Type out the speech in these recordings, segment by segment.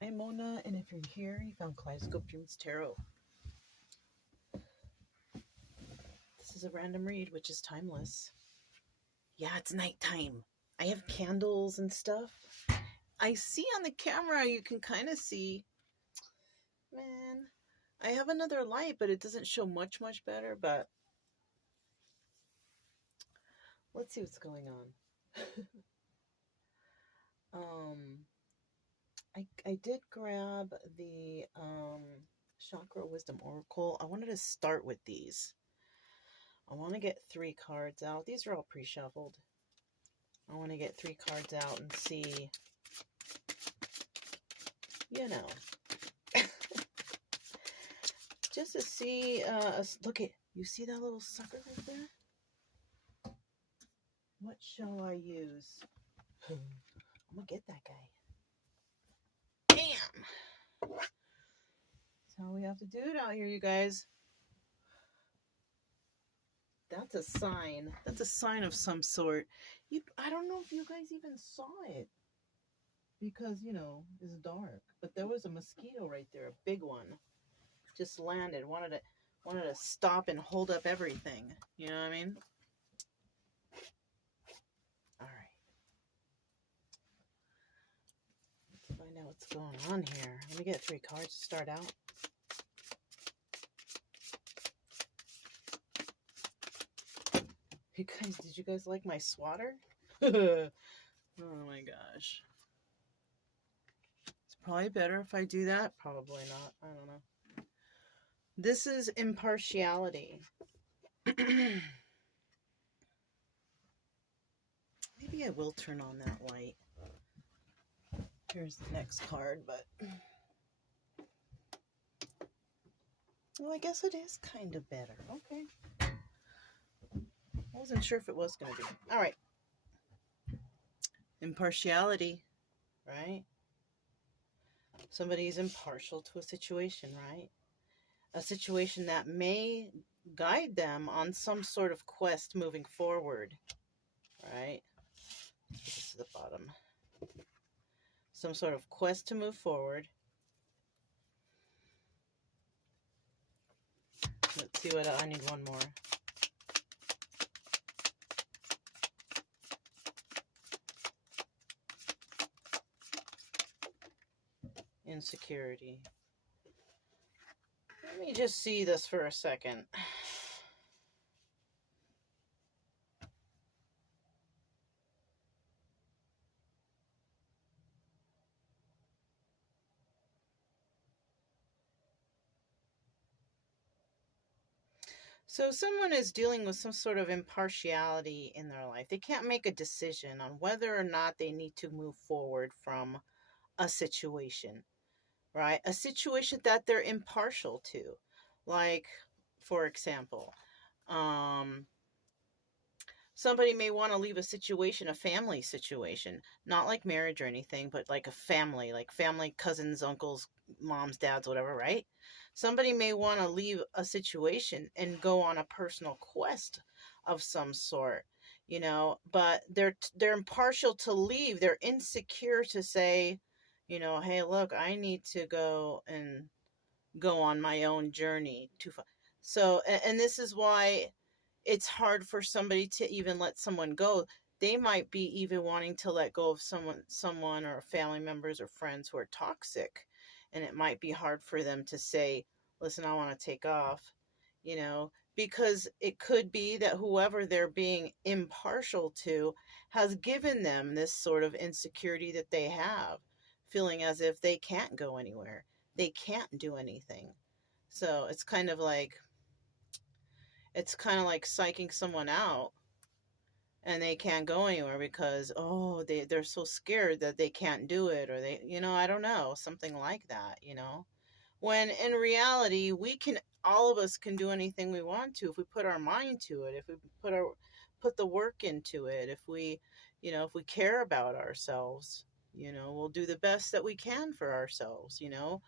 Hi, I'm Mona, and if you're here, you found Kaleidoscope Dreams Tarot. This is a random read, which is timeless. Yeah, it's nighttime. I have candles and stuff. I see on the camera, you can kind of see. Man, I have another light, but it doesn't show much better, but let's see what's going on. I did grab the Chakra Wisdom Oracle. I wanted to start with these. I want to get 3 cards out. These are all pre-shuffled. I want to get 3 cards out and see, you know, just to see, look at, you see that little sucker right there? What shall I use? I'm going to get that guy. Bam! That's how we have to do it out here, you guys. That's a sign. That's a sign of some sort. I don't know if you guys even saw it. Because, you know, it's dark. But there was a mosquito right there. A big one. Just landed. Wanted to stop and hold up everything. You know what I mean? Alright. Let's find out what's going on here. Let me get 3 cards to start out. You guys, did you guys like my swatter? Oh my gosh. It's probably better if I do that. Probably not. I don't know. This is impartiality. Maybe I will turn on that light. Here's the next card, but... well, I guess it is kind of better. Okay. I wasn't sure if it was going to be. All right. Impartiality, right? Somebody's impartial to a situation, right? A situation that may guide them on some sort of quest moving forward, right? This is the bottom. Some sort of quest to move forward. Let's see what I need. One more. Insecurity. Let me just see this for a second. So someone is dealing with some sort of impartiality in their life. They can't make a decision on whether or not they need to move forward from a situation, right? A situation that they're impartial to. Like, for example, somebody may want to leave a situation, a family situation, not like marriage or anything, but like a family, like family, cousins, uncles, moms, dads, whatever, right? Somebody may want to leave a situation and go on a personal quest of some sort, you know, but they're impartial to leave. They're insecure to say, you know, hey, look, I need to go on my own journey to so, and this is why it's hard for somebody to even let someone go. They might be even wanting to let go of someone or family members or friends who are toxic. And it might be hard for them to say, listen, I want to take off, you know, because it could be that whoever they're being impartial to has given them this sort of insecurity that they have, feeling as if they can't go anywhere. They can't do anything. So it's kind of like psyching someone out and they can't go anywhere because, oh, they're so scared that they can't do it, or they, you know, I don't know, something like that, you know, when in reality all of us can do anything we want to if we put our mind to it, if we put the work into it, if we, you know, if we care about ourselves, you know, we'll do the best that we can for ourselves, you know,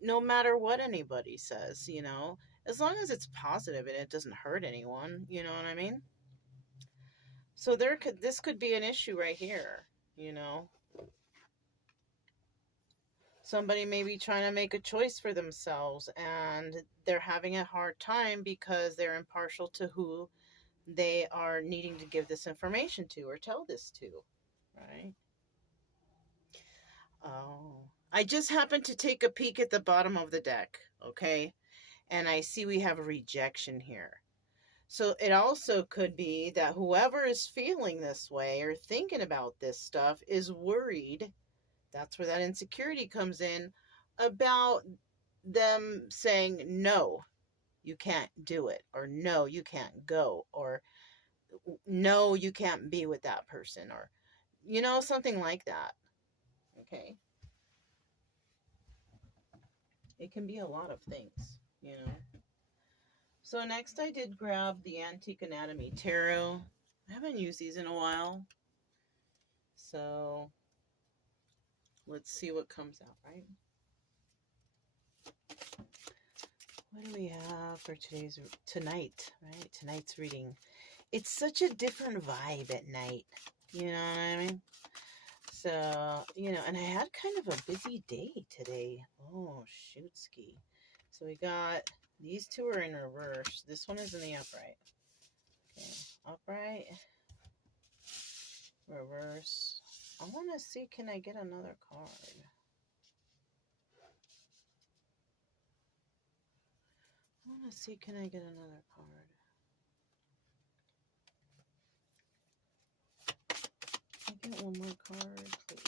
no matter what anybody says, you know, as long as it's positive and it doesn't hurt anyone, you know what I mean? So this could be an issue right here, you know. Somebody may be trying to make a choice for themselves and they're having a hard time because they're impartial to who they are needing to give this information to or tell this to, right? Oh, I just happened to take a peek at the bottom of the deck, okay? And I see we have a rejection here. So it also could be that whoever is feeling this way or thinking about this stuff is worried. That's where that insecurity comes in about them saying, no, you can't do it, or no, you can't go, or no, you can't be with that person, or, something like that. Okay. It can be a lot of things. So next I did grab the Antique Anatomy Tarot. I haven't used these in a while. So let's see what comes out, right? What do we have for tonight's reading? It's such a different vibe at night. You know what I mean? So, and I had kind of a busy day today. Oh, shootski. So we got, these two are in reverse. This one is in the upright. Okay, upright, reverse. I want to see, can I get another card? I want to see, can I get another card? Can I get one more card, please?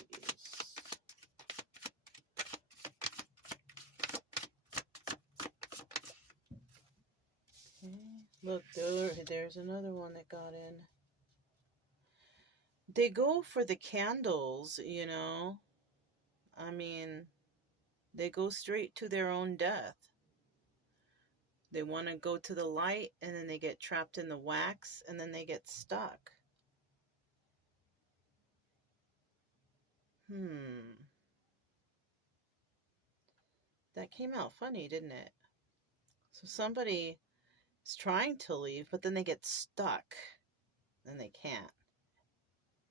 Okay. Look, there's another one that got in. They go for the candles, I mean, they go straight to their own death. They want to go to the light, and then they get trapped in the wax, and then they get stuck. That came out funny, didn't it? So somebody is trying to leave, but then they get stuck, and they can't.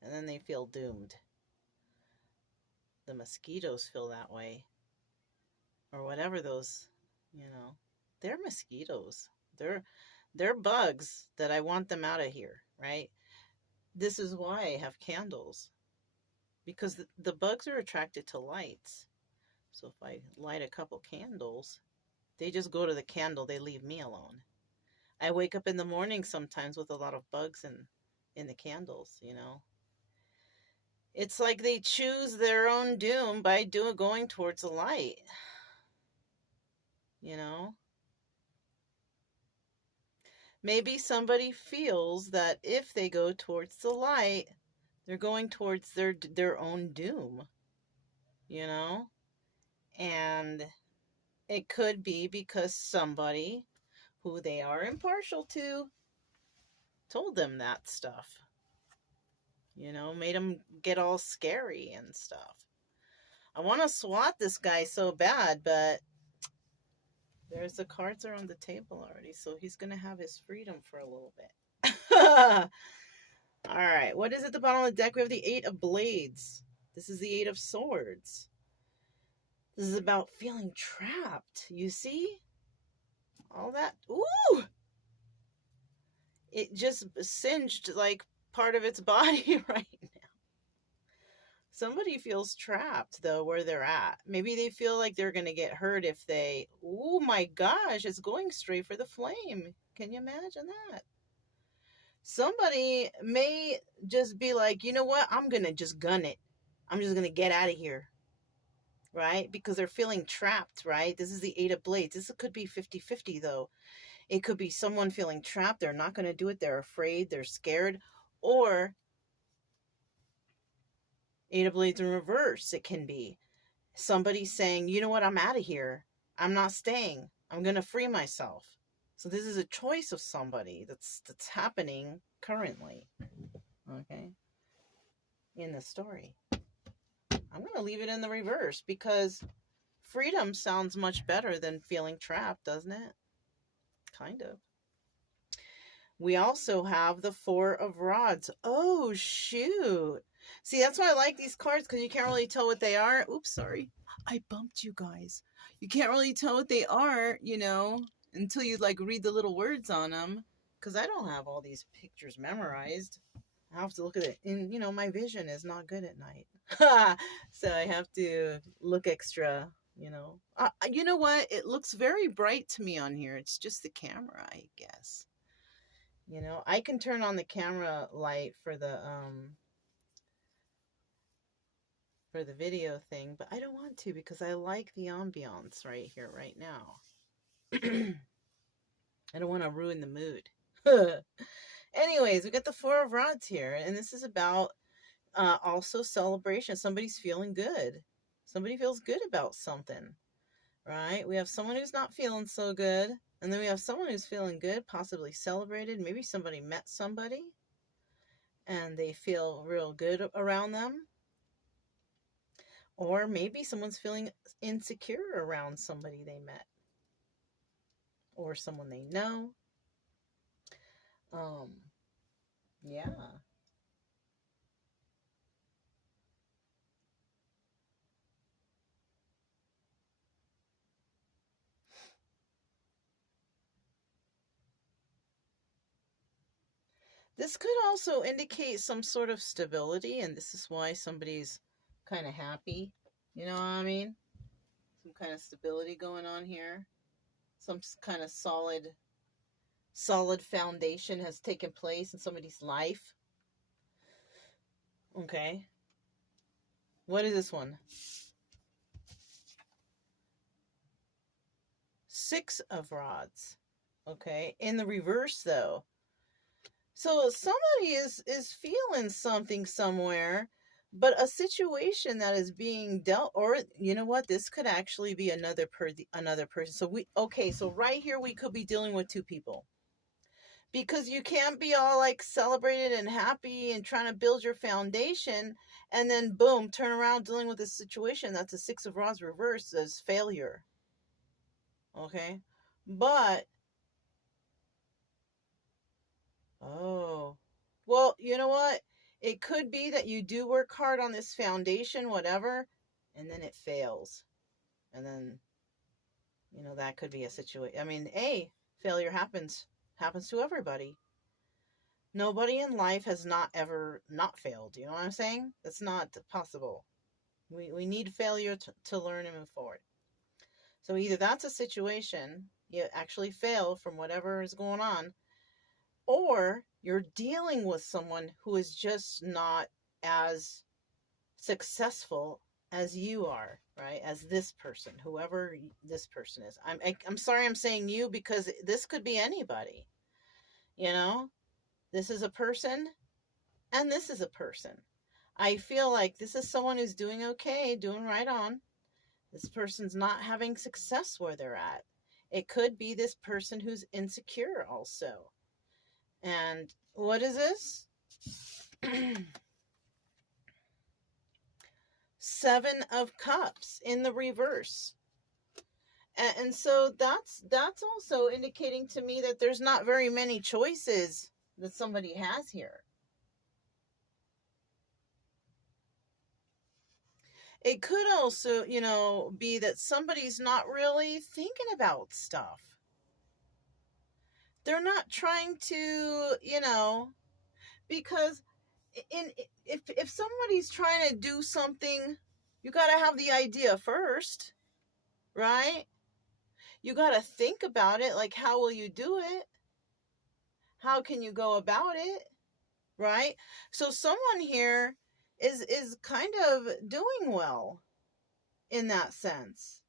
And then they feel doomed. The mosquitoes feel that way. Or whatever those, they're mosquitoes. They're bugs that I want them out of here, right? This is why I have candles. Because the bugs are attracted to lights. So if I light a couple candles, they just go to the candle. They leave me alone. I wake up in the morning sometimes with a lot of bugs in the candles, It's like they choose their own doom by going towards the light. Maybe somebody feels that if they go towards the light, they're going towards their own doom, And it could be because somebody who they are impartial to told them that stuff. Made them get all scary and stuff. I want to swat this guy so bad, but there's the cards are on the table already, so he's going to have his freedom for a little bit. All right, what is at the bottom of the deck? We have the 8 of Blades. This is the 8 of Swords. This is about feeling trapped. You see? All that. Ooh! It just singed like part of its body right now. Somebody feels trapped, though, where they're at. Maybe they feel like they're going to get hurt if they... Oh, my gosh, it's going straight for the flame. Can you imagine that? Somebody may just be like, you know what? I'm going to just gun it. I'm just going to get out of here. Right? Because they're feeling trapped, right? This is the 8 of Blades. This could be 50-50, though. It could be someone feeling trapped. They're not going to do it. They're afraid. They're scared. Or 8 of Blades in reverse. It can be somebody saying, you know what? I'm out of here. I'm not staying. I'm going to free myself. So this is a choice of somebody that's happening currently. Okay? In the story. I'm going to leave it in the reverse because freedom sounds much better than feeling trapped, doesn't it? Kind of. We also have the 4 of Rods. Oh, shoot. See, that's why I like these cards, because you can't really tell what they are. Oops, sorry. I bumped you guys. You can't really tell what they are, until you like read the little words on them. Because I don't have all these pictures memorized. I have to look at it. And, my vision is not good at night. So I have to look extra, you know what? It looks very bright to me on here. It's just the camera, I guess. I can turn on the camera light for the video thing, but I don't want to because I like the ambiance right here, right now. I don't want to ruin the mood. Anyways, we got the Four of Rods here, and this is about also celebration. Somebody's feeling good. Somebody feels good about something, right? We have someone who's not feeling so good, and then we have someone who's feeling good, possibly celebrated. Maybe somebody met somebody, and they feel real good around them. Or maybe someone's feeling insecure around somebody they met or someone they know. Yeah. This could also indicate some sort of stability, and this is why somebody's kind of happy. You know what I mean? Some kind of stability going on here. Some kind of solid foundation has taken place in somebody's life. Okay. What is this one? Six of Rods. Okay. In the reverse, though. So somebody is feeling something somewhere, but a situation that is being dealt, or you know what, this could actually be another person. So right here we could be dealing with two people, because you can't be all like celebrated and happy and trying to build your foundation, and then boom, turn around dealing with a situation that's a Six of Rods reverse as failure. Okay, but oh, well, you know what? It could be that you do work hard on this foundation, whatever, and then it fails. And then, that could be a situation. I mean, failure happens to everybody. Nobody in life has not ever not failed. You know what I'm saying? That's not possible. We need failure to learn and move forward. So either that's a situation, you actually fail from whatever is going on, or you're dealing with someone who is just not as successful as you are, right? As this person, whoever this person is. I'm sorry I'm saying you, because this could be anybody. This is a person and this is a person. I feel like this is someone who's doing okay, doing right on. This person's not having success where they're at. It could be this person who's insecure also. And what is this? Seven of Cups in the reverse. And so that's also indicating to me that there's not very many choices that somebody has here. It could also, be that somebody's not really thinking about stuff. They're not trying to, because if somebody's trying to do something, you got to have the idea first, right? You got to think about it. Like, how will you do it? How can you go about it? Right? So someone here is kind of doing well in that sense.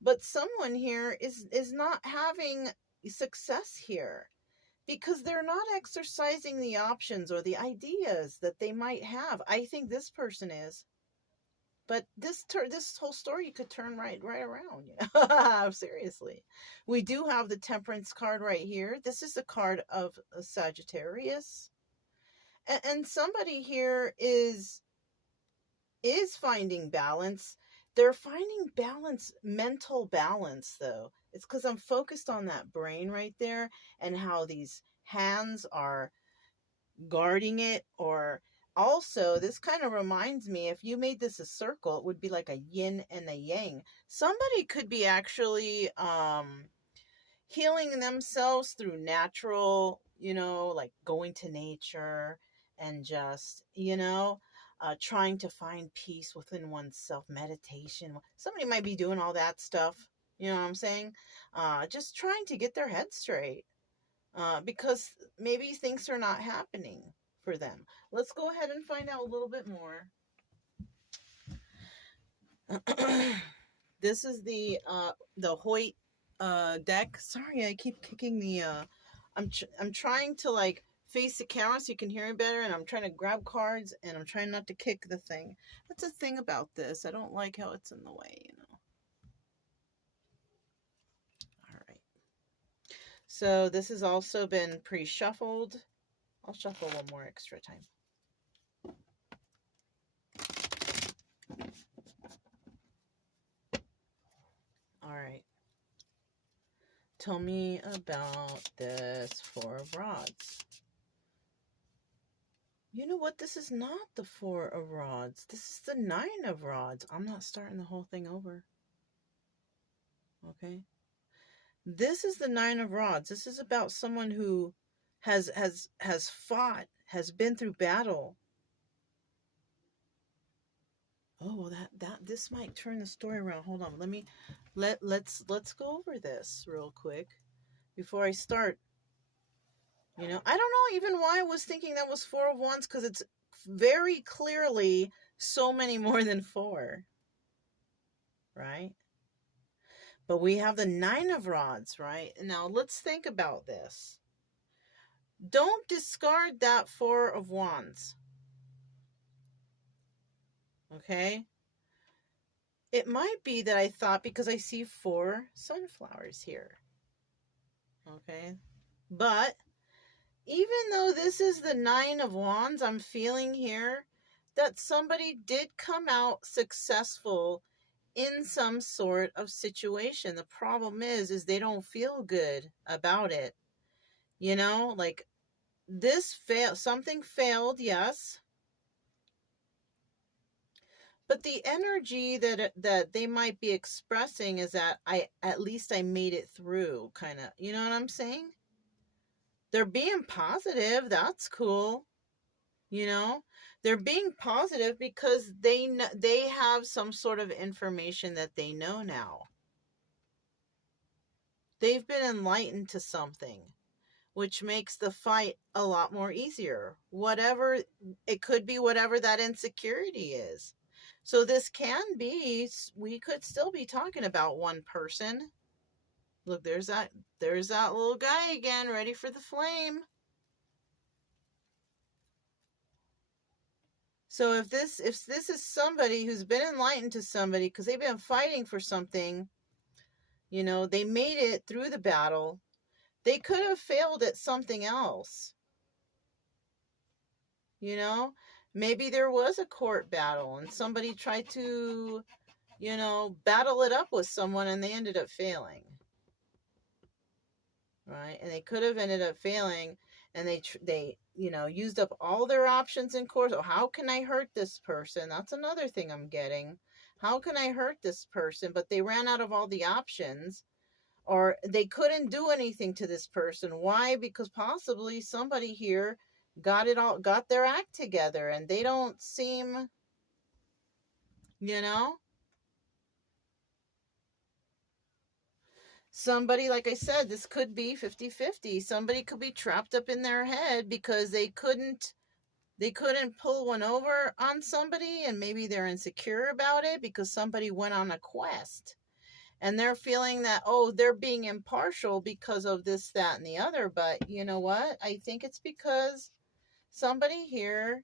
But someone here is not having success here, because they're not exercising the options or the ideas that they might have. I think this person is. But this whole story could turn right around. Seriously. We do have the Temperance card right here. This is the card of a Sagittarius. And somebody here is finding balance. They're finding balance, mental balance, though. It's because I'm focused on that brain right there and how these hands are guarding it, or Also, this kind of reminds me, if you made this a circle, it would be like a yin and a yang. Somebody could be actually healing themselves through natural, like going to nature and just, trying to find peace within oneself, meditation. Somebody might be doing all that stuff. You know what I'm saying? Just trying to get their head straight, because maybe things are not happening for them. Let's go ahead and find out a little bit more. This is the Hoyt deck. Sorry, I keep kicking the. I'm trying to like face the camera so you can hear me better, and I'm trying to grab cards, and I'm trying not to kick the thing. That's the thing about this. I don't like how it's in the way, All right. So this has also been pre-shuffled. I'll shuffle one more extra time. All right. Tell me about this Four of Rods. You know what? This is not the Four of Rods. This is the Nine of Rods. I'm not starting the whole thing over. Okay. This is the Nine of Rods. This is about someone who has fought, has been through battle. Oh, well, this might turn the story around. Hold on. Let's go over this real quick before I start. I don't know even why I was thinking that was Four of Wands, because it's very clearly so many more than four, right? But we have the Nine of Rods, right? Now let's think about this. Don't discard that Four of Wands. Okay? It might be that I thought, because I see 4 sunflowers here. Okay? But even though this is the Nine of Wands, I'm feeling here that somebody did come out successful in some sort of situation. The problem is they don't feel good about it. Like this something failed, yes. But the energy that they might be expressing is that at least I made it through, kind of. You know what I'm saying? They're being positive. That's cool. They're being positive because they have some sort of information that they know now. They've been enlightened to something, which makes the fight a lot more easier. Whatever it could be, whatever that insecurity is. So this can be, we could still be talking about one person. Look, there's that little guy again, ready for the flame. So if this is somebody who's been enlightened to somebody because they've been fighting for something, they made it through the battle. They could have failed at something else. Maybe there was a court battle and somebody tried to, battle it up with someone and they ended up failing. Right? And they could have ended up failing, and they used up all their options in court. Oh, how can I hurt this person? That's another thing I'm getting. How can I hurt this person? But they ran out of all the options, or they couldn't do anything to this person. Why? Because possibly somebody here got their act together, and they don't seem, somebody, like I said, this could be 50-50. Somebody could be trapped up in their head because they couldn't pull one over on somebody, and maybe they're insecure about it because somebody went on a quest and they're feeling that, they're being impartial because of this, that, and the other. But you know what? I think it's because somebody here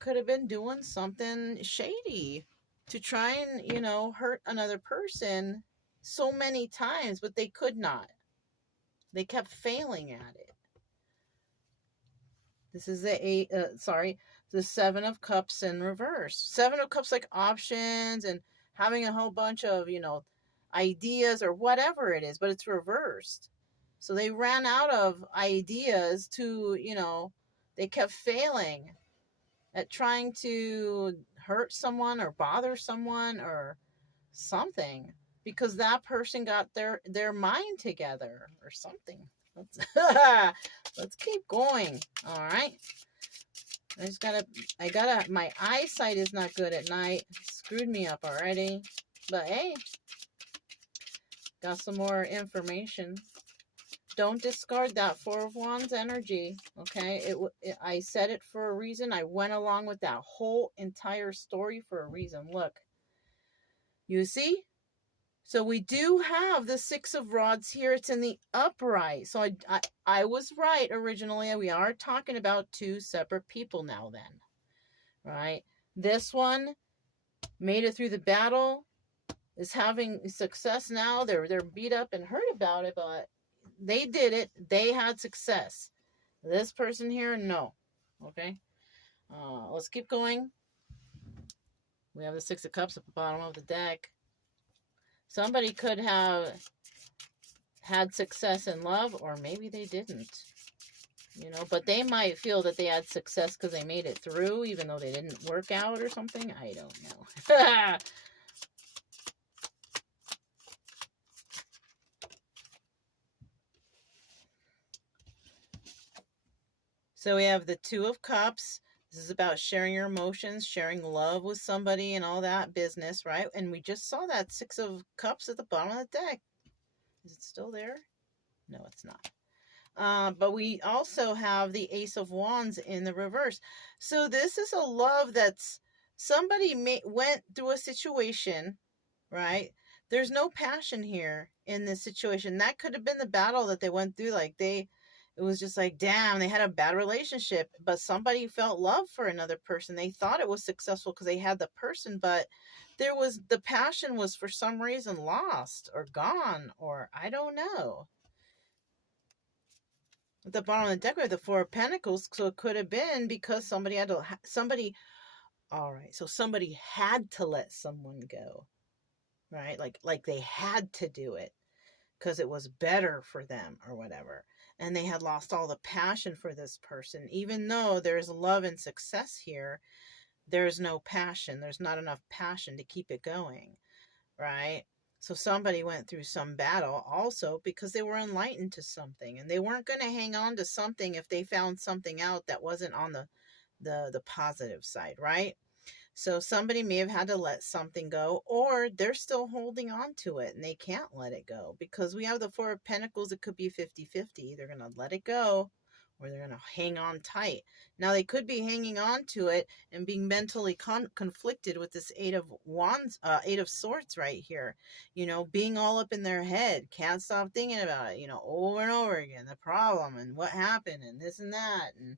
could have been doing something shady to try and, hurt another person so many times, but they could not. They kept failing at it. This is the Seven of Cups in reverse. Seven of Cups, like options and having a whole bunch of, ideas or whatever it is, but it's reversed. So they ran out of ideas to, They kept failing at trying to hurt someone or bother someone or something, because that person got their mind together or something. Let's keep going. All right. My eyesight is not good at night. It screwed me up already. But hey, got some more information. Don't discard that Four of Wands energy, okay? I said it for a reason. I went along with that whole entire story for a reason. Look, you see? So we do have the Six of Rods here. It's in the upright. So I was right originally. We are talking about two separate people now then, right? This one made it through the battle, is having success now. They're beat up and hurt about it, but they did it. They had success. This person here, no. Okay. Let's keep going. We have the Six of Cups at the bottom of the deck. Somebody could have had success in love, or maybe they didn't. You know, but they might feel that they had success because they made it through, even though they didn't work out or something. I don't know. So we have the Two of Cups. This is about sharing your emotions, sharing love with somebody and all that business, right? And we just saw that Six of Cups at the bottom of the deck. Is it still there? No, it's not. But we also have the Ace of Wands in the reverse. So this is a love that's somebody went through a situation, right? There's no passion here in this situation. That could have been the battle that they went through. Like it was just like, damn, they had a bad relationship, but somebody felt love for another person. They thought it was successful because they had the person, but the passion was for some reason lost or gone, or I don't know. At the bottom of the deck, we have the Four of Pentacles, so it could have been because somebody had to let someone go, right? Like they had to do it because it was better for them or whatever. And they had lost all the passion for this person. Even though there's love and success here, there's no passion. There's not enough passion to keep it going, right? So somebody went through some battle also because they were enlightened to something. And they weren't going to hang on to something if they found something out that wasn't on the positive side, right? So somebody may have had to let something go, or they're still holding on to it and they can't let it go because we have the Four of Pentacles. It could be 50-50. They're going to let it go or they're going to hang on tight. Now they could be hanging on to it and being mentally conflicted with this Eight of Wands, Eight of Swords right here, you know, being all up in their head, can't stop thinking about it, you know, over and over again, the problem and what happened and this and that. And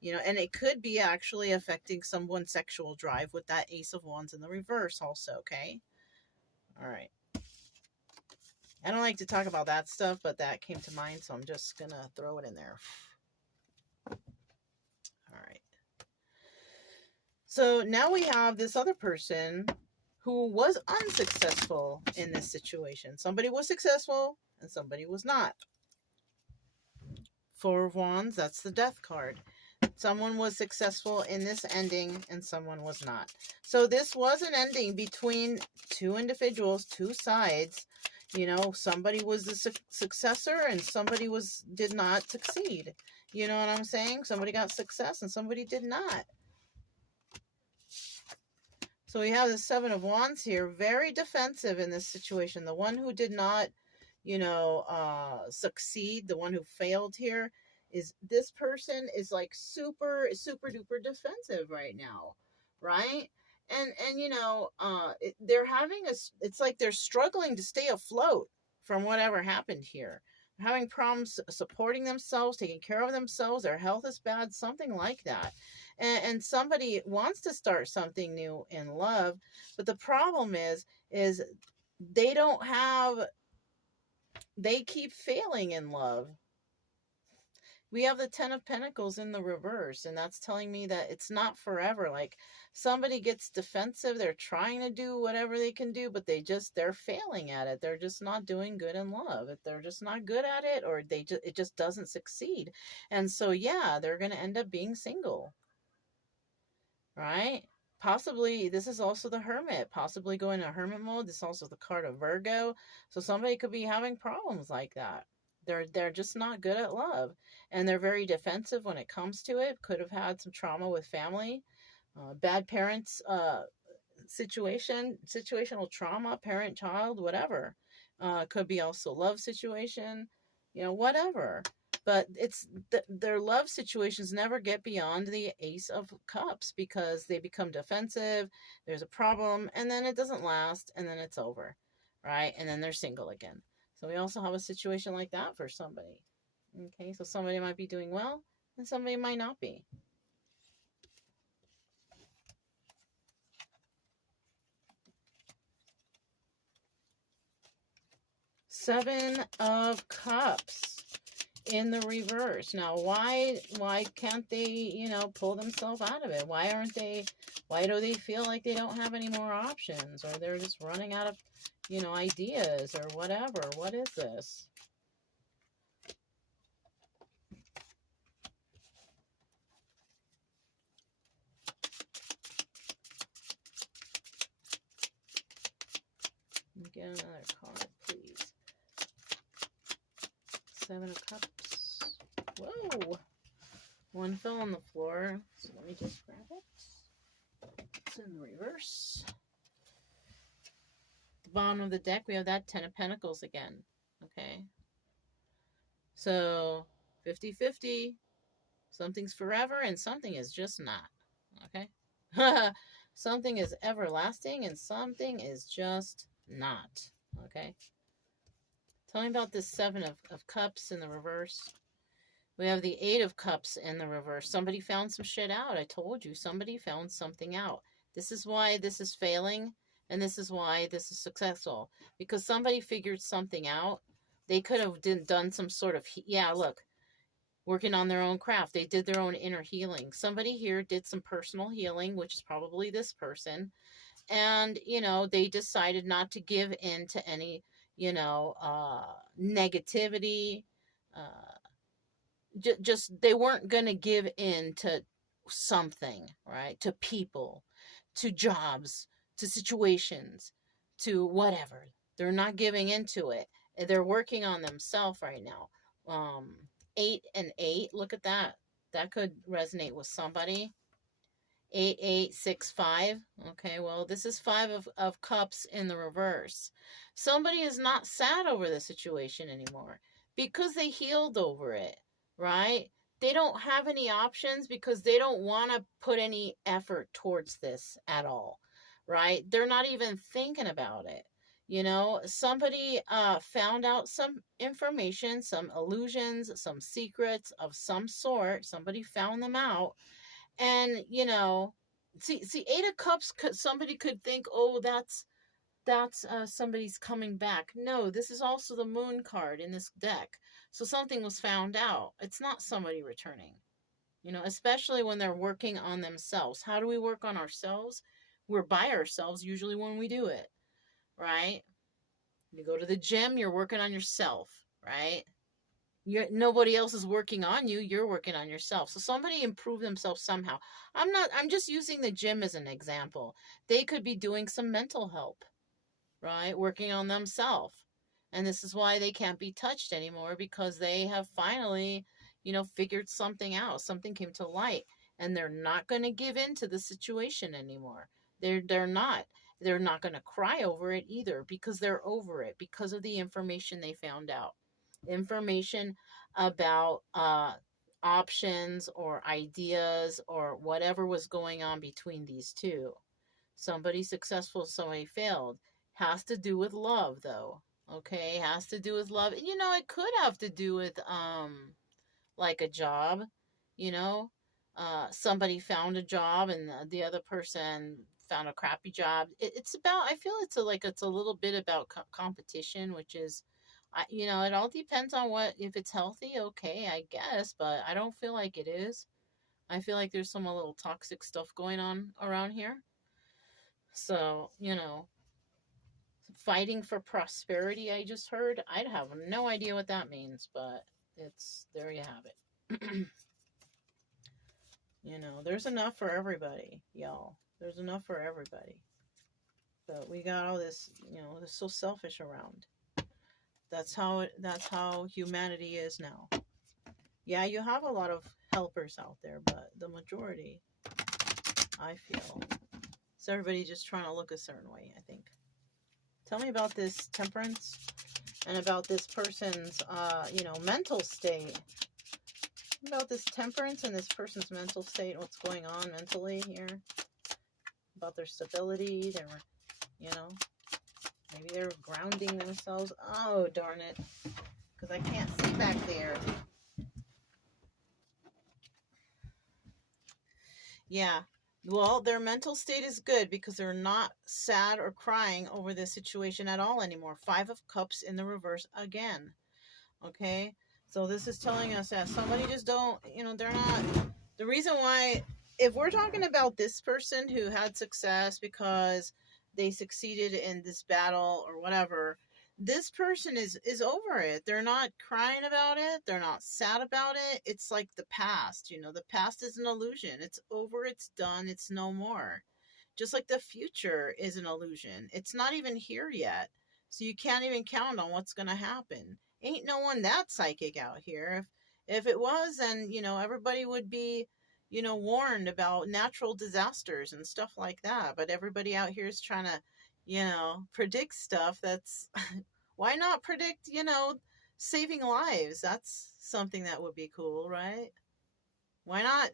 you know, and it could be actually affecting someone's sexual drive with that Ace of Wands in the reverse also, okay? All right. I don't like to talk about that stuff, but that came to mind, so I'm just going to throw it in there. All right. So now we have this other person who was unsuccessful in this situation. Somebody was successful and somebody was not. Four of Wands, that's the Death card. Someone was successful in this ending and someone was not. So this was an ending between two individuals, two sides. You know, somebody was the successor and somebody did not succeed. You know what I'm saying? Somebody got success and somebody did not. So we have the Seven of Wands here, very defensive in this situation. The one who did not, you know, succeed, the one who failed here, is this person is like super duper defensive right now, right? And you know, they're having it's like they're struggling to stay afloat from whatever happened here. They're having problems supporting themselves, taking care of themselves. Their health is bad, something like that. And somebody wants to start something new in love, but the problem is they keep failing in love. We have the Ten of Pentacles in the reverse, and that's telling me that it's not forever. Like, somebody gets defensive, they're trying to do whatever they can do, but they're failing at it. They're just not doing good in love. If they're just not good at it, or it just doesn't succeed. And so, yeah, they're going to end up being single, right? Possibly, this is also the Hermit, possibly going to hermit mode. This is also the card of Virgo. So somebody could be having problems like that. They're just not good at love, and they're very defensive when it comes to it. Could have had some trauma with family, bad parents, situational trauma, parent child, whatever. Could be also love situation, whatever. But their love situations never get beyond the Ace of Cups, because they become defensive. There's a problem, and then it doesn't last, and then it's over, right? And then they're single again. So we also have a situation like that for somebody. Okay, so somebody might be doing well, and somebody might not be. Seven of Cups in the reverse. Now, why can't they, pull themselves out of it? Why do they feel like they don't have any more options, or they're just running out of, ideas or whatever? What is this? Get another card, please. Seven of Cups. Whoa! One fell on the floor, so let me just grab it. It's in the reverse. At the bottom of the deck, we have that Ten of Pentacles again. Okay? So, 50-50. Something's forever, and something is just not. Okay? Something is everlasting, and something is just not. Okay? Tell me about this Seven of Cups in the reverse. We have the Eight of Cups in the reverse. Somebody found some shit out. I told you, somebody found something out. This is why this is failing, and this is why this is successful. Because somebody figured something out. They could have done some sort of, working on their own craft. They did their own inner healing. Somebody here did some personal healing, which is probably this person. And, they decided not to give in to any, negativity. Just they weren't going to give in to something, right? To people, to jobs, to situations, to whatever. They're not giving into it. They're working on themselves right now. 8 and 8, look at that. That could resonate with somebody. 8865. Okay, well, this is Five of Cups in the reverse. Somebody is not sad over the situation anymore because they healed over it, right? They don't have any options because they don't want to put any effort towards this at all, right? They're not even thinking about it. Somebody found out some information, some illusions, some secrets of some sort. Somebody found them out. And, see, Eight of Cups, somebody could think, oh, that's somebody's coming back. No, this is also the Moon card in this deck. So something was found out. It's not somebody returning, especially when they're working on themselves. How do we work on ourselves? We're by ourselves usually when we do it, right? You go to the gym, you're working on yourself, right? Nobody else is working on you. You're working on yourself. So somebody improved themselves somehow. I'm just using the gym as an example. They could be doing some mental help, right? Working on themselves. And this is why they can't be touched anymore, because they have finally, figured something out. Something came to light, and they're not going to give in to the situation anymore. They're not. They're not going to cry over it either, because they're over it, because of the information they found out. Information about options or ideas or whatever was going on between these two. Somebody successful, somebody failed. Has to do with love, though. Okay, has to do with love. It could have to do with like a job. Somebody found a job and the other person found a crappy job. It's about, I feel it's a little bit about competition, which is You know, it all depends on what, if it's healthy, okay, I guess, but I don't feel like it is. I feel like there's some a little toxic stuff going on around here. So, you know, fighting for prosperity, I just heard. I'd have no idea what that means, but it's, there you have it. You know, there's enough for everybody, y'all. There's enough for everybody. But we got all this, you know, they're so selfish around. That's how humanity is now. Yeah, you have a lot of helpers out there, but the majority, I feel, is everybody just trying to look a certain way, I think. Tell me about this temperance and about this person's, you know, mental state. About this temperance and this person's mental state, what's going on mentally here. About their stability, their, you know, maybe they're grounding themselves. Oh, darn it. Because I can't see back there. Yeah. Well, their mental state is good because they're not sad or crying over this situation at all anymore. 5 of Cups in the reverse again. Okay? So this is telling us that somebody just don't, you know, they're not, the reason why, if we're talking about this person who had success because they succeeded in this battle or whatever, this person is over it. They're not crying about it. They're not sad about it. It's like the past, you know, the past is an illusion. It's over. It's done. It's no more. Just like the future is an illusion. It's not even here yet. So you can't even count on what's going to happen. Ain't no one that psychic out here. If it was, then, you know, everybody would be, you know, warned about natural disasters and stuff like that. But everybody out here is trying to, you know, predict stuff that's, why not predict, you know, saving lives? That's something that would be cool, right? Why not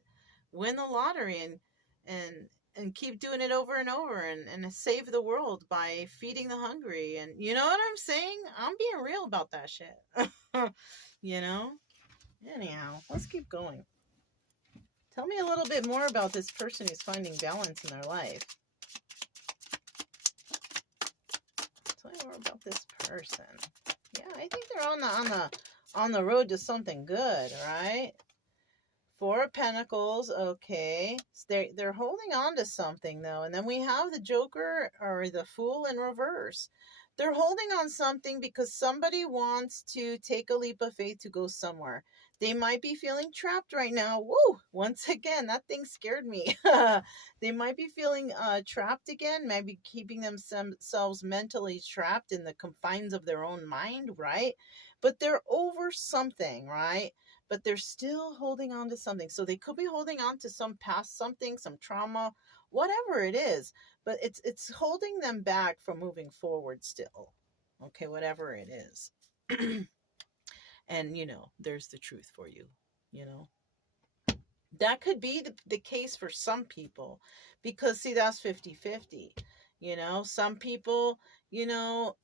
win the lottery and keep doing it over and over and save the world by feeding the hungry? And you know what I'm saying? I'm being real about that shit. You know? Anyhow, let's keep going. Tell me a little bit more about this person who's finding balance in their life. Tell me more about this person. Yeah, I think they're on the road to something good, right? 4 of Pentacles, okay. They're holding on to something though, and then we have the Joker or the Fool in reverse. They're holding on something because somebody wants to take a leap of faith to go somewhere. They might be feeling trapped right now. Woo! Once again, that thing scared me. They might be feeling trapped again, maybe keeping themselves mentally trapped in the confines of their own mind, right? But they're over something, right? But they're still holding on to something. So they could be holding on to some past something, some trauma, whatever it is. But it's holding them back from moving forward still. Okay, whatever it is. And, you know, there's the truth for you, you know. That could be the case for some people. Because, see, that's 50-50. You know, some people, you know...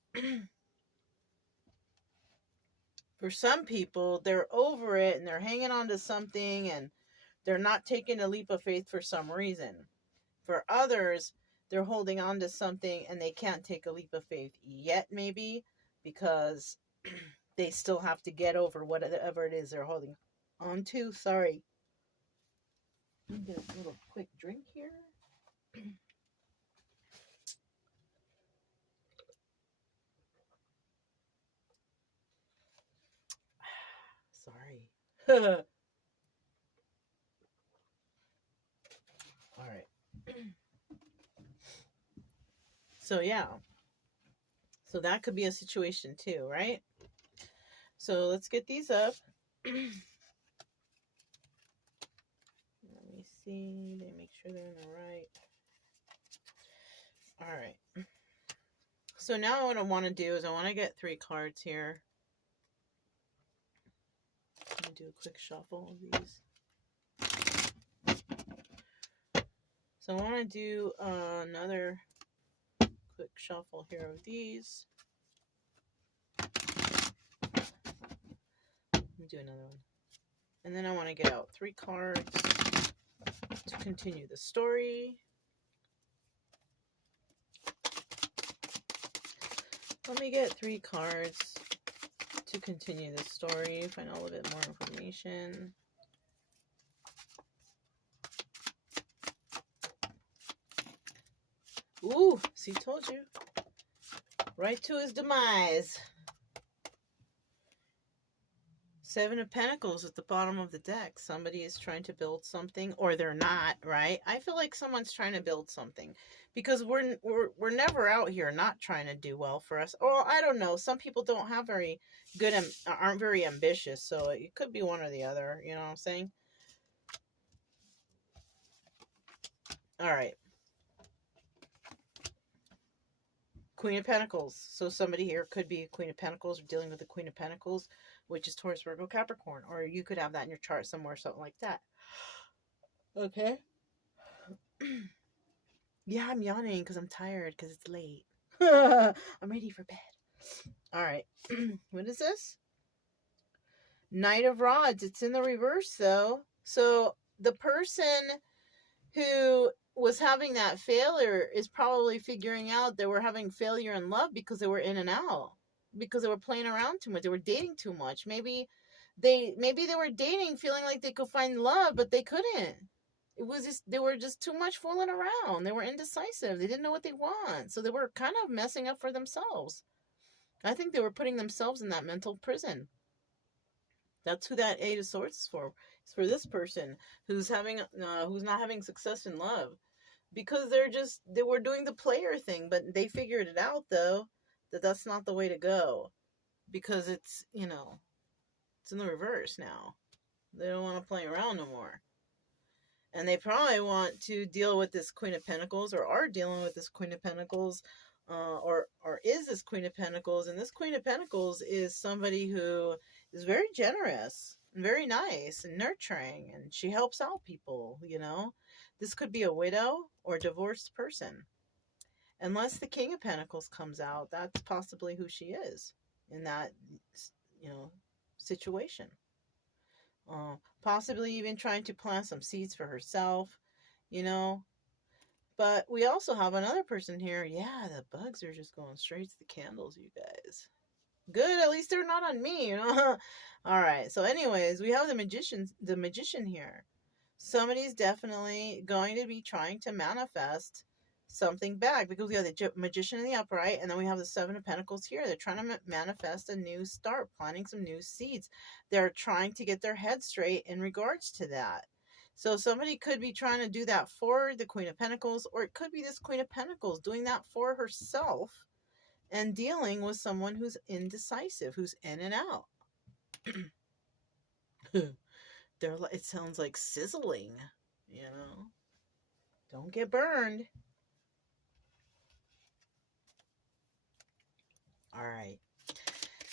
For some people, they're over it and they're hanging on to something and they're not taking a leap of faith for some reason. For others, they're holding on to something and they can't take a leap of faith yet, maybe, because they still have to get over whatever it is they're holding on to. Sorry. Let me get a little quick drink here. Sorry. All right. So, yeah. So that could be a situation too, right? So let's get these up. Let me see. They make sure they're in the right. All right. So now what I want to do is I want to get 3 cards here. I'm going to do a quick shuffle of these. So I want to do another quick shuffle here of these. Let me do another one. And then I want to get out 3 cards to continue the story. Let me get 3 cards to continue this story, find out a little bit more information. Ooh, see, told you. Right to his demise. Seven of Pentacles at the bottom of the deck. Somebody is trying to build something, or they're not, right? I feel like someone's trying to build something, because we're never out here not trying to do well for us. Or I don't know. Some people don't have very good, aren't very ambitious, so it could be one or the other. You know what I'm saying? All right. Queen of Pentacles. So somebody here could be Queen of Pentacles, or dealing with the Queen of Pentacles, which is Taurus, Virgo, Capricorn. Or you could have that in your chart somewhere, something like that. Okay. Yeah, I'm yawning because I'm tired, because it's late. I'm ready for bed. All right. What is this? Knight of Rods. It's in the reverse, though. So the person who was having that failure is probably figuring out they were having failure in love because they were in and out, because they were playing around too much, they were dating too much. Maybe they were dating feeling like they could find love, but they couldn't. It was just, they were just too much fooling around. They were indecisive. They didn't know what they want, so they were kind of messing up for themselves. I think they were putting themselves in that mental prison. That's who that Eight of Swords is for. It's for this person who's not having success in love, because they were doing the player thing, but they figured it out, though, that that's not the way to go, because it's, it's in the reverse now. They don't want to play around no more. And they probably want to deal with this Queen of Pentacles, or are dealing with this Queen of Pentacles, or is this Queen of Pentacles. And this Queen of Pentacles is somebody who is very generous and very nice and nurturing, and she helps out people, This could be a widow or divorced person. Unless the King of Pentacles comes out, that's possibly who she is in that, situation. Possibly even trying to plant some seeds for herself, But we also have another person here. Yeah, the bugs are just going straight to the candles, you guys. Good, at least they're not on me, All right, so anyways, we have the magician here. Somebody's definitely going to be trying to manifest something back, because we have the magician in the upright, and then we have the Seven of Pentacles here. They're trying to manifest a new start, planting some new seeds. They're trying to get their head straight in regards to that. So somebody could be trying to do that for the Queen of Pentacles, or it could be this Queen of Pentacles doing that for herself and dealing with someone who's indecisive, who's in and out. It sounds like sizzling, Don't get burned. All right.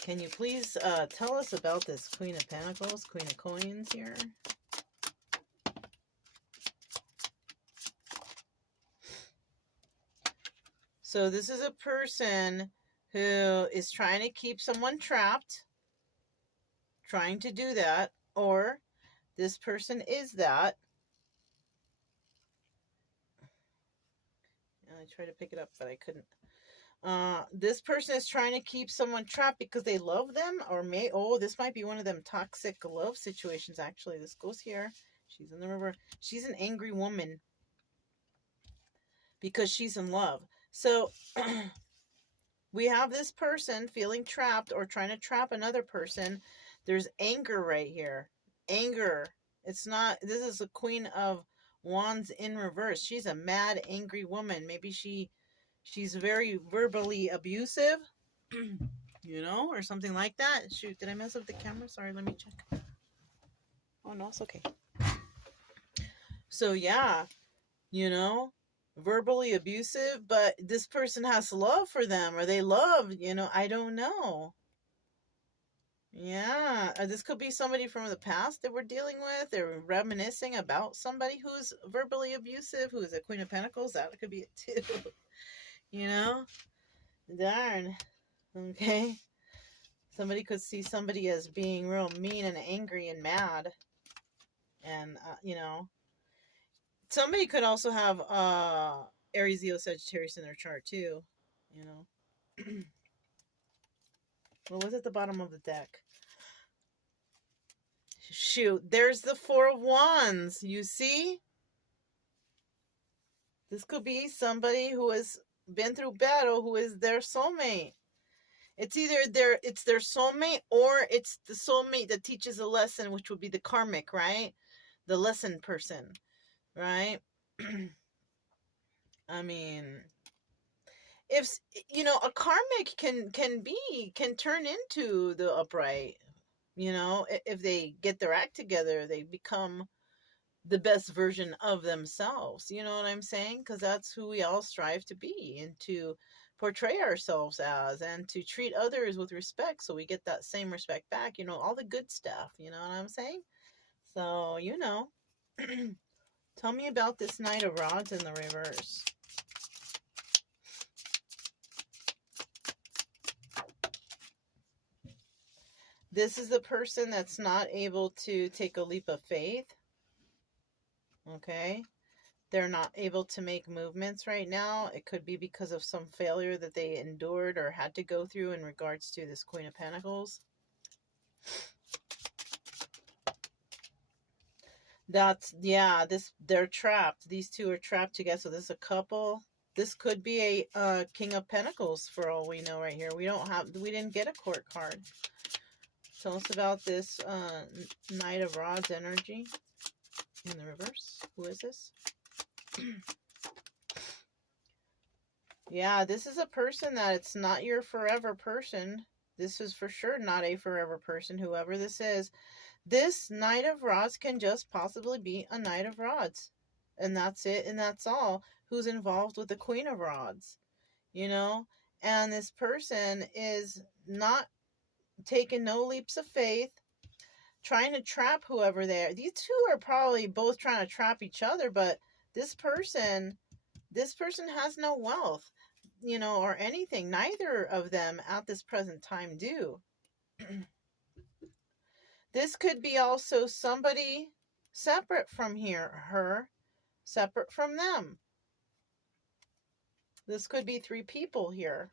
Can you please tell us about this Queen of Pentacles, Queen of Coins here? So this is a person who is trying to keep someone trapped, trying to do that, or this person is that. I tried to pick it up, but I couldn't. This person is trying to keep someone trapped because they love them, or this might be one of them toxic love situations. Actually, this goes here. She's in the river. She's an angry woman because she's in love. So we have this person feeling trapped or trying to trap another person. There's anger right here. Anger. It's not, this is a Queen of Wands in reverse. She's a mad, angry woman. Maybe she's very verbally abusive, or something like that. Shoot, did I mess up the camera? Sorry, let me check. Oh, no, it's okay. So, yeah, verbally abusive, but this person has love for them, or they love, I don't know. Yeah, this could be somebody from the past that we're dealing with. They're reminiscing about somebody who's verbally abusive, who's a Queen of Pentacles. That could be it too. Darn. Okay. Somebody could see somebody as being real mean and angry and mad. And, somebody could also have Aries, Leo, Sagittarius in their chart too, What was at the bottom of the deck? Shoot, there's the Four of Wands. You see? This could be somebody who has been through battle, who is their soulmate. It's either it's their soulmate, or it's the soulmate that teaches a lesson, which would be the karmic, right? The lesson person, right? I mean, if a karmic can turn into the upright. If they get their act together, they become the best version of themselves. You know what I'm saying? Because that's who we all strive to be, and to portray ourselves as, and to treat others with respect, so we get that same respect back. All the good stuff. You know what I'm saying? So, tell me about this Knight of Rods in the reverse. This is the person that's not able to take a leap of faith. Okay? They're not able to make movements right now. It could be because of some failure that they endured or had to go through in regards to this Queen of Pentacles. They're trapped. These two are trapped together. So this is a couple. This could be a King of Pentacles for all we know right here. We didn't get a court card. Tell us about this Knight of Rods energy in the reverse. Who is this? Yeah, this is a person that it's not your forever person. This is for sure not a forever person, whoever this is. This Knight of Rods can just possibly be a Knight of Rods. And that's it, and that's all. Who's involved with the Queen of Rods. And this person is not taking no leaps of faith, trying to trap whoever they are. These two are probably both trying to trap each other, but this person has no wealth, or anything. Neither of them at this present time do. This could be also somebody separate from her, separate from them. This could be three people here.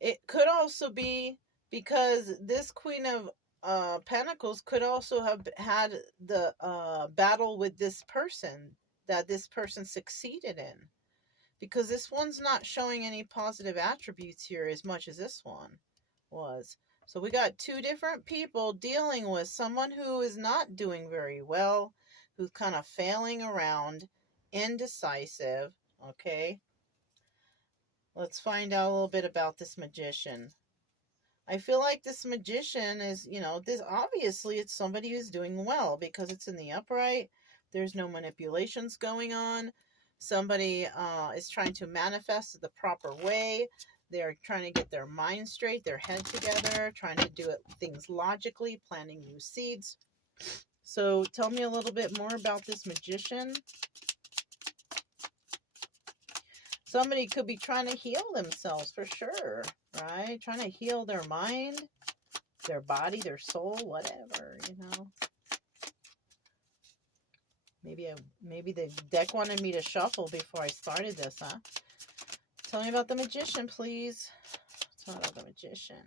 It could also be because this Queen of Pentacles could also have had the battle with this person that this person succeeded in. Because this one's not showing any positive attributes here as much as this one was. So we got two different people dealing with someone who is not doing very well, who's kind of failing around, indecisive, okay? Let's find out a little bit about this Magician. I feel like this Magician is, this obviously it's somebody who's doing well because it's in the upright. There's no manipulations going on. Somebody is trying to manifest the proper way. They're trying to get their mind straight, their head together, trying to do things logically, planting new seeds. So tell me a little bit more about this Magician. Somebody could be trying to heal themselves for sure, right? Trying to heal their mind, their body, their soul, whatever, Maybe the deck wanted me to shuffle before I started this, huh? Tell me about the Magician, please. Tell me about the Magician.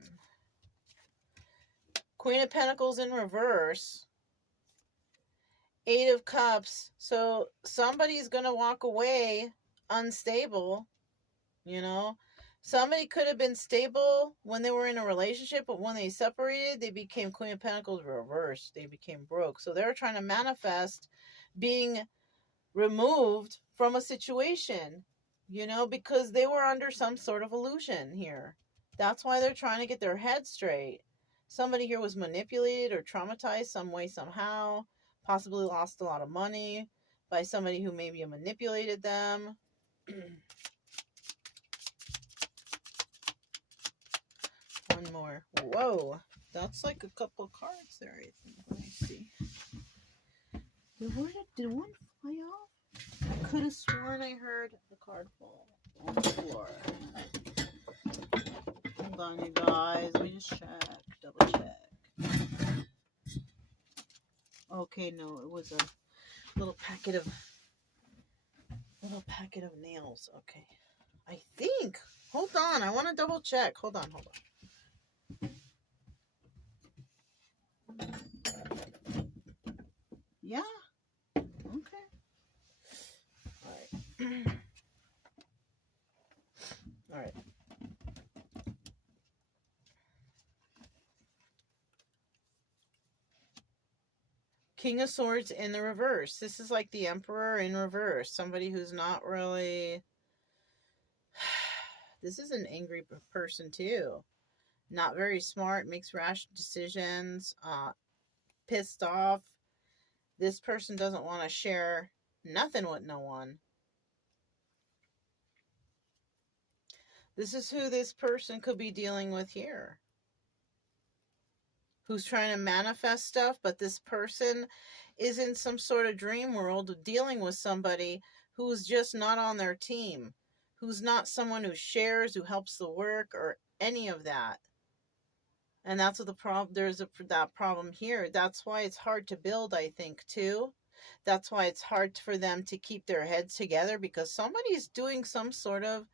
Queen of Pentacles in reverse. Eight of Cups. So somebody's going to walk away unstable, Somebody could have been stable when they were in a relationship, but when they separated, they became Queen of Pentacles reversed. They became broke. So they're trying to manifest being removed from a situation, because they were under some sort of illusion here. That's why they're trying to get their head straight. Somebody here was manipulated or traumatized some way, somehow, possibly lost a lot of money by somebody who maybe manipulated them. One more. Whoa, that's like a couple cards there, I think. Let me see. Did one fly off? I could have sworn I heard the card fall on the floor. Hold on, you guys. Let me just check. Double check. Okay, no, it was a little packet of nails. Okay. I think. Hold on. I want to double check. Hold on. Yeah. Okay. All right. All right. King of Swords in the reverse. This is like the Emperor in reverse. Somebody who's not really... This is an angry person too. Not very smart, makes rash decisions, pissed off. This person doesn't want to share nothing with no one. This is who this person could be dealing with here. Who's trying to manifest stuff, but this person is in some sort of dream world dealing with somebody who's just not on their team, who's not someone who shares, who helps the work, or any of that. And that's what the problem, that problem here. That's why it's hard to build, I think, too. That's why it's hard for them to keep their heads together, because somebody's doing some sort of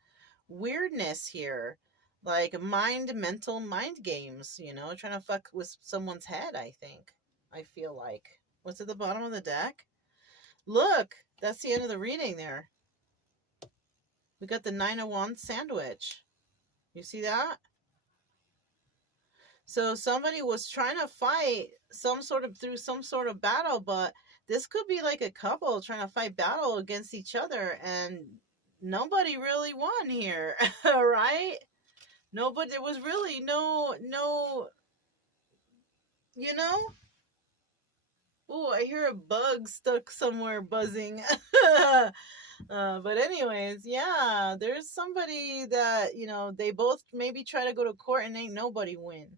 weirdness here. Like mental mind games, trying to fuck with someone's head, I think. I feel like. What's at the bottom of the deck? Look, that's the end of the reading there. We got the 9 of Wands sandwich. You see that? So somebody was trying to fight through some sort of battle, but this could be like a couple trying to fight battle against each other, and nobody really won here, right? Nobody, there was really no, Oh, I hear a bug stuck somewhere buzzing. But anyways, yeah, there's somebody that, they both maybe try to go to court and ain't nobody win.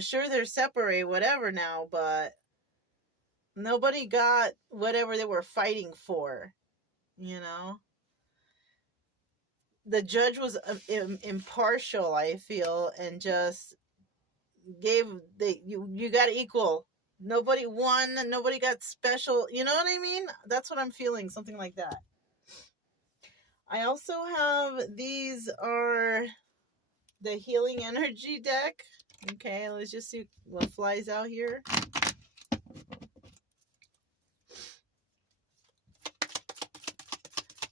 Sure, they're separate, whatever now, but nobody got whatever they were fighting for, The judge was impartial, I feel, and just gave you got equal. Nobody won, nobody got special. You know what I mean? That's what I'm feeling, something like that. I also have, these are the healing energy deck. Okay, let's just see what flies out here.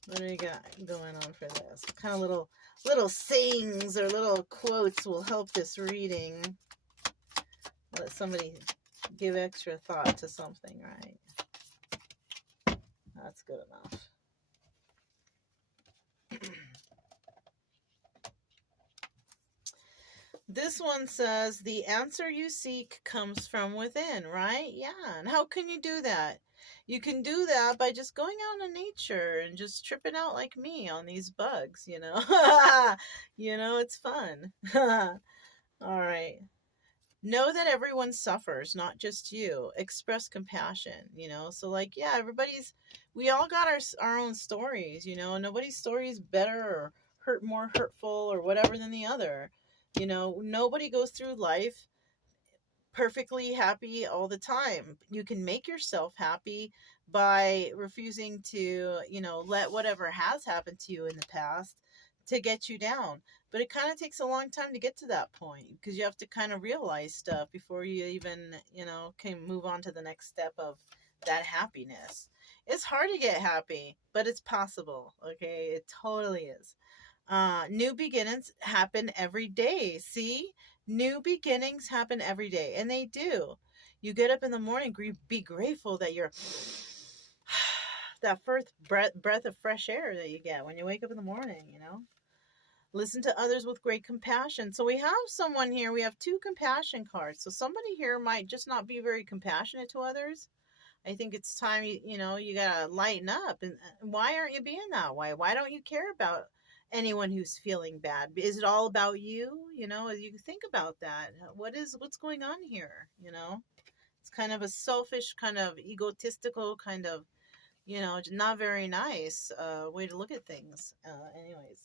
What do we got going on for this? What kind of little sayings or little quotes will help this reading? Let somebody give extra thought to something, right? That's good enough. This one says, the answer you seek comes from within, right? Yeah. And how can you do that? You can do that by just going out in nature and just tripping out like me on these bugs, It's fun. All right. Know that everyone suffers, not just you. Express compassion, So yeah, we all got our own stories, Nobody's story is better or more hurtful or whatever than the other. Nobody goes through life perfectly happy all the time. You can make yourself happy by refusing to, let whatever has happened to you in the past to get you down. But it kind of takes a long time to get to that point, because you have to kind of realize stuff before you even, can move on to the next step of that happiness. It's hard to get happy, but it's possible. Okay, it totally is. New beginnings happen every day. See? New beginnings happen every day, and they do. You get up in the morning, be grateful that you're that first breath of fresh air that you get when you wake up in the morning, Listen to others with great compassion. So we have someone here, we have 2 compassion cards. So somebody here might just not be very compassionate to others. I think it's time, you gotta lighten up. And why aren't you being that way? Why don't you care about anyone who's feeling bad? Is it all about you? You think about that. What's going on here? It's kind of a selfish, kind of egotistical, kind of, not very nice way to look at things. Anyways,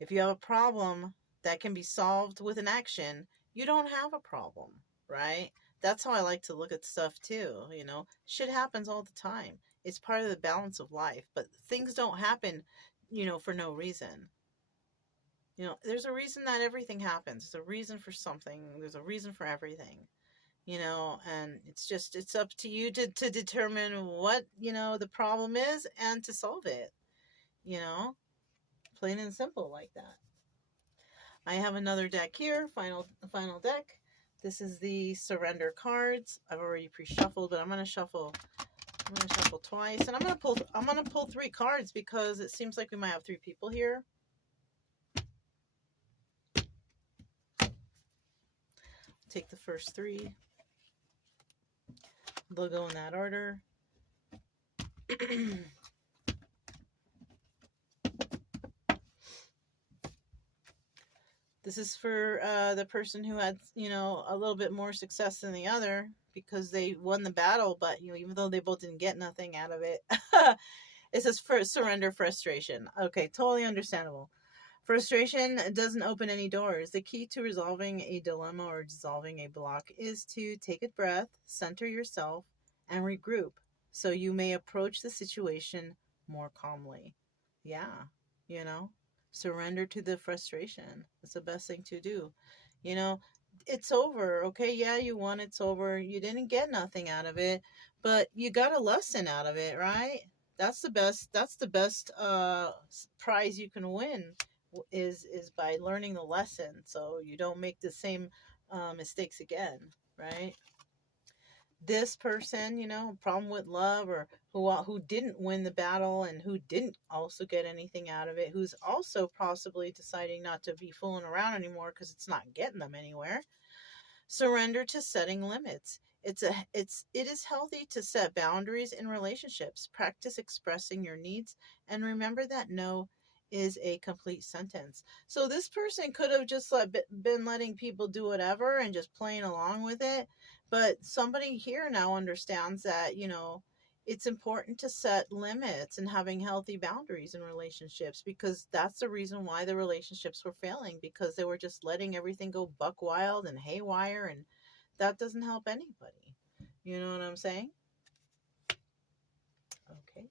if you have a problem that can be solved with an action, you don't have a problem, right? That's how I like to look at stuff too. Shit happens all the time. It's part of the balance of life, but things don't happen for no reason. There's a reason that everything happens. There's a reason for something. There's a reason for everything. And it's up to you to determine what, the problem is and to solve it, you know, plain and simple like that. I have another deck here, final deck. This is the surrender cards. I've already pre-shuffled, but I'm going to shuffle twice, and I'm going to pull 3 cards because it seems like we might have 3 people here. Take the first 3. They'll go in that order. This is for the person who had, a little bit more success than the other because they won the battle, but, even though they both didn't get nothing out of it. It says for surrender frustration. Okay, totally understandable. Frustration doesn't open any doors. The key to resolving a dilemma or dissolving a block is to take a breath, center yourself, and regroup so you may approach the situation more calmly. Yeah, surrender to the frustration. It's the best thing to do. It's over. Okay, yeah, you won. It's over. You didn't get nothing out of it, but you got a lesson out of it, right? That's the best prize you can win is by learning the lesson so you don't make the same mistakes again, right? This person, problem with love, or who didn't win the battle and who didn't also get anything out of it, who's also possibly deciding not to be fooling around anymore because it's not getting them anywhere. Surrender to setting limits. It is healthy to set boundaries in relationships. Practice expressing your needs and remember that no is a complete sentence. So this person could have just been letting people do whatever and just playing along with it. But somebody here now understands that, it's important to set limits and having healthy boundaries in relationships because that's the reason why the relationships were failing, because they were just letting everything go buck wild and haywire, and that doesn't help anybody. You know what I'm saying? Okay.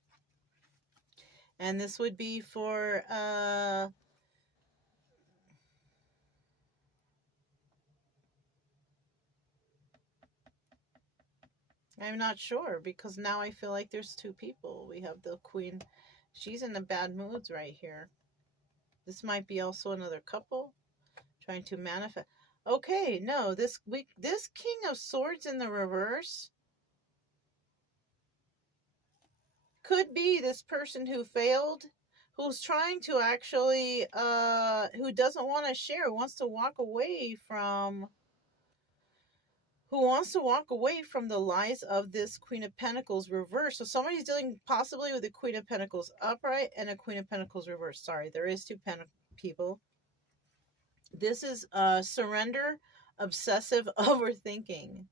And this would be for I'm not sure because now I feel like there's 2 people. We have the queen. She's in the bad moods right here. This might be also another couple trying to manifest. Okay, no, this King of Swords in the reverse could be this person who failed, who's trying to actually who doesn't want to share, who wants to walk away from the lies of this Queen of Pentacles reverse. So somebody's dealing possibly with a Queen of Pentacles upright and a Queen of Pentacles reverse. Sorry, there is 2 people. This is surrender, obsessive overthinking.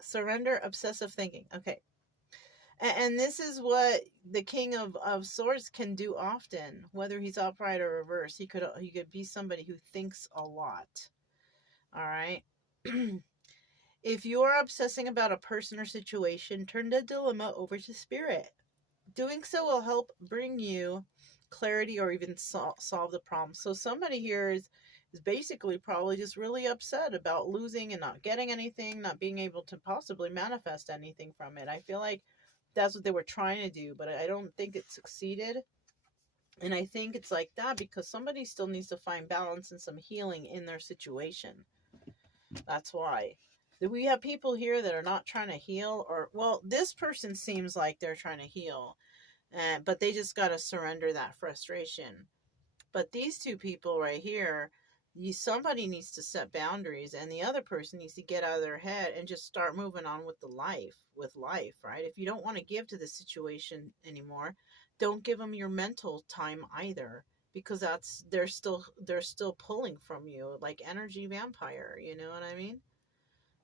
Surrender, obsessive thinking. Okay. And this is what the King of Swords can do often, whether he's upright or reverse. He could be somebody who thinks a lot. All right. If you are obsessing about a person or situation, turn the dilemma over to spirit. Doing so will help bring you clarity or even solve the problem. So somebody here is basically probably just really upset about losing and not getting anything, not being able to possibly manifest anything from it. I feel like that's what they were trying to do, but I don't think it succeeded. And I think it's like that because somebody still needs to find balance and some healing in their situation. That's why. We have people here that are not trying to heal, or, well, this person seems like they're trying to heal, but they just got to surrender that frustration. But these 2 people right here, somebody needs to set boundaries, and the other person needs to get out of their head and just start moving on with life, right? If you don't want to give to the situation anymore, don't give them your mental time either, because they're still pulling from you like energy vampire. You know what I mean?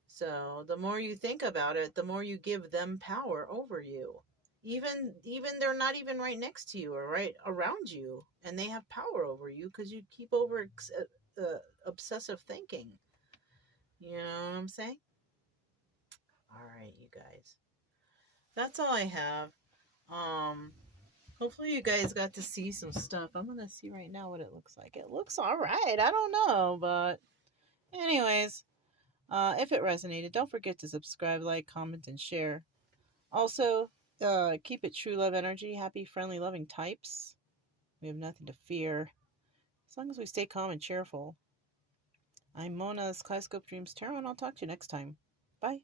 So the more you think about it, the more you give them power over you. Even they're not even right next to you or right around you, and they have power over you because you keep over obsessive thinking. You know what I'm saying? All right, you guys. That's all I have. Hopefully you guys got to see some stuff. I'm going to see right now what it looks like. It looks all right. I don't know, but anyways, if it resonated, don't forget to subscribe, like, comment, and share. Also, keep it true love energy, happy, friendly, loving types. We have nothing to fear as long as we stay calm and cheerful. I'm Mona's Kaleidoscope Dreams Tarot, and I'll talk to you next time. Bye.